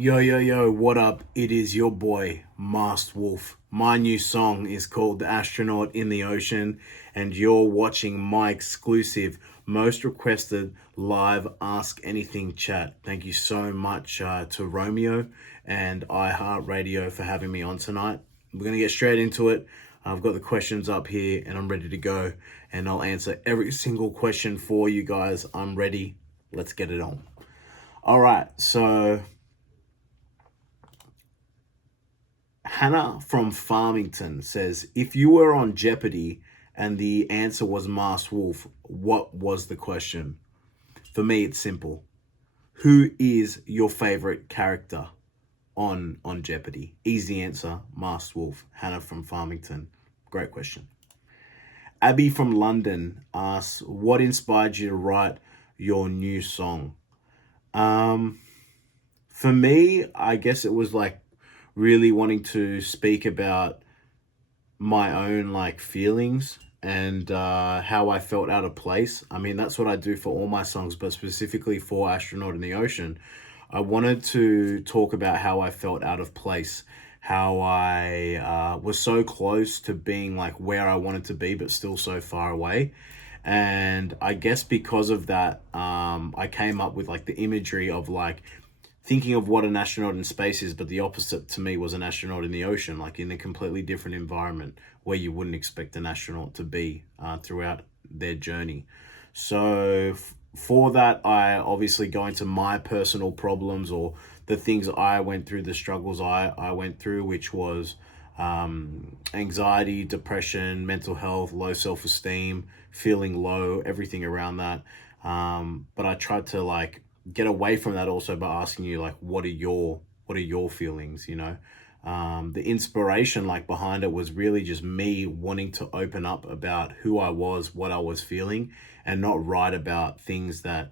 Yo, what up? It is your boy, Masked Wolf. My new song is called The Astronaut in the Ocean, and you're watching my exclusive, most requested live Ask Anything chat. Thank you so much to Romeo and iheart for having me on tonight. We're going to get straight into it. I've got the questions up here and I'm ready to go, and I'll answer every single question for you guys. I'm ready. Let's get it on. All right, so Hannah from Farmington says, if you were on Jeopardy and the answer was Masked Wolf, what was the question? For me, it's simple. Who is your favorite character on Jeopardy? Easy answer, Masked Wolf. Hannah from Farmington. Great question. Abby from London asks, what inspired you to write your new song? For me, I guess it was like really wanting to speak about my own like feelings and how I felt out of place. I mean, that's what I do for all my songs, but specifically for Astronaut in the Ocean, I wanted to talk about how I felt out of place, how I was so close to being like where I wanted to be, but still so far away. And I guess because of that, I came up with like the imagery of like thinking of what an astronaut in space is, but the opposite to me was an astronaut in the ocean, like in a completely different environment where you wouldn't expect an astronaut to be throughout their journey. So for that, I obviously go into my personal problems or the things I went through, the struggles I went through, which was anxiety, depression, mental health, low self-esteem, feeling low, everything around that. But I tried to like get away from that also by asking you like what are your feelings, the inspiration like behind it was really just me wanting to open up about who I was, what I was feeling, and not write about things that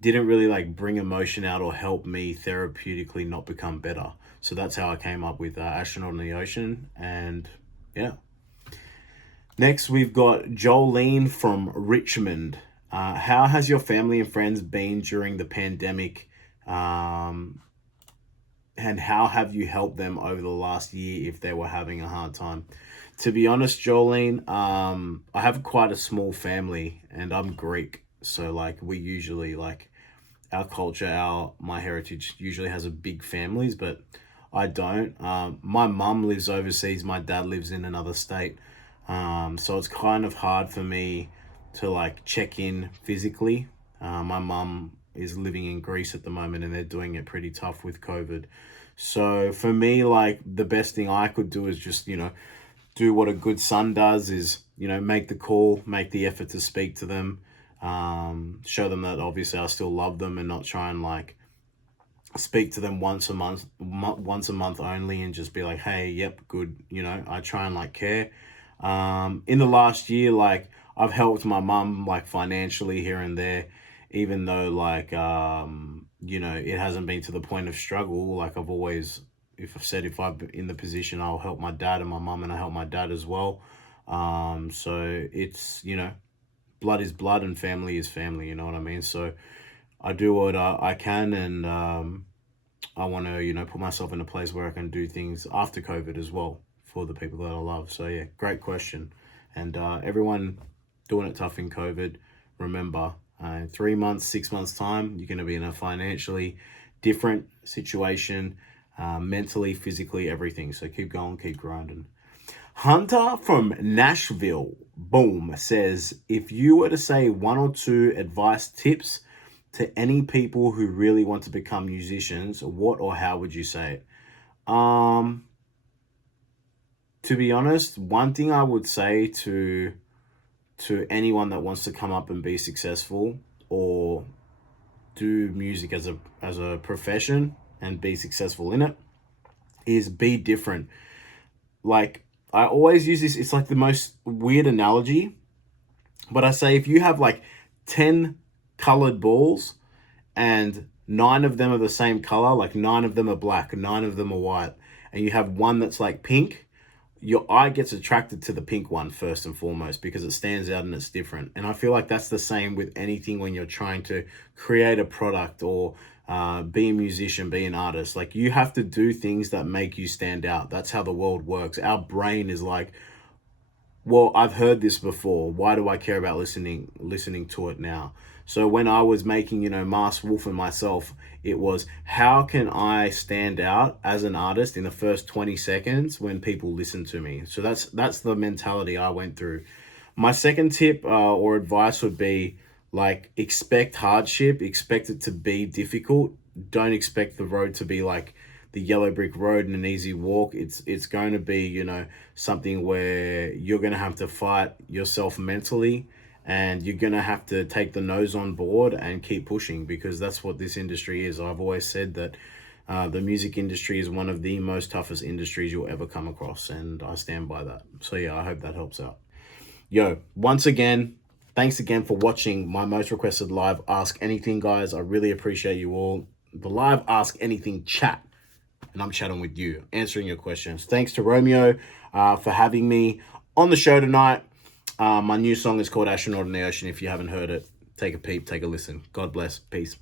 didn't really like bring emotion out or help me therapeutically not become better. So that's how I came up with Astronaut in the Ocean. And yeah, next we've got Jolene from Richmond. How has your family and friends been during the pandemic? And how have you helped them over the last year if they were having a hard time? To be honest, Jolene, I have quite a small family and I'm Greek. So like we usually like our culture, my heritage usually has a big families, but I don't. My mum lives overseas. My dad lives in another state. So it's kind of hard for me to like check in physically. My mum is living in Greece at the moment and they're doing it pretty tough with COVID. So for me, like the best thing I could do is just, do what a good son does is, make the call, make the effort to speak to them, show them that obviously I still love them and not try and like speak to them once a month only and just be like, hey, yep, good. I try and like care. In the last year, like I've helped my mum like financially here and there, even though like, it hasn't been to the point of struggle. Like I've always, if I'm in the position, I'll help my dad and my mum, and I help my dad as well. So it's, blood is blood and family is family, you know what I mean? So I do what I can, and I want to, put myself in a place where I can do things after COVID as well for the people that I love. So yeah, great question. And everyone doing it tough in COVID, remember, 3 months, 6 months time, you're going to be in a financially different situation, mentally, physically, everything. So keep going, keep grinding. Hunter from Nashville, boom, says, if you were to say one or two advice tips to any people who really want to become musicians, what or how would you say it? To be honest, one thing I would say to anyone that wants to come up and be successful or do music as a profession and be successful in it is be different. Like I always use this, it's like the most weird analogy, but I say if you have like 10 colored balls and 9 of them are the same color, like 9 of them are black, 9 of them are white, and you have one that's like pink, your eye gets attracted to the pink one first and foremost because it stands out and it's different. And I feel like that's the same with anything when you're trying to create a product or be a musician, be an artist. Like, you have to do things that make you stand out. That's how the world works. Our brain is like, well, I've heard this before. Why do I care about listening to it now? So when I was making, Masked Wolf and myself, it was, how can I stand out as an artist in the first 20 seconds when people listen to me? So that's the mentality I went through. My second tip or advice would be, like, expect hardship, expect it to be difficult. Don't expect the road to be like the yellow brick road and an easy walk. It's going to be, something where you're going to have to fight yourself mentally, and you're going to have to take the nose on board and keep pushing, because that's what this industry is. I've always said that the music industry is one of the most toughest industries you'll ever come across, and I stand by that. So yeah, I hope that helps out. Yo, once again, thanks again for watching my most requested live Ask Anything, guys. I really appreciate you all. The live Ask Anything chat, and I'm chatting with you, answering your questions. Thanks to Romeo for having me on the show tonight. My new song is called Astronaut in the Ocean. If you haven't heard it, take a peep, take a listen. God bless. Peace.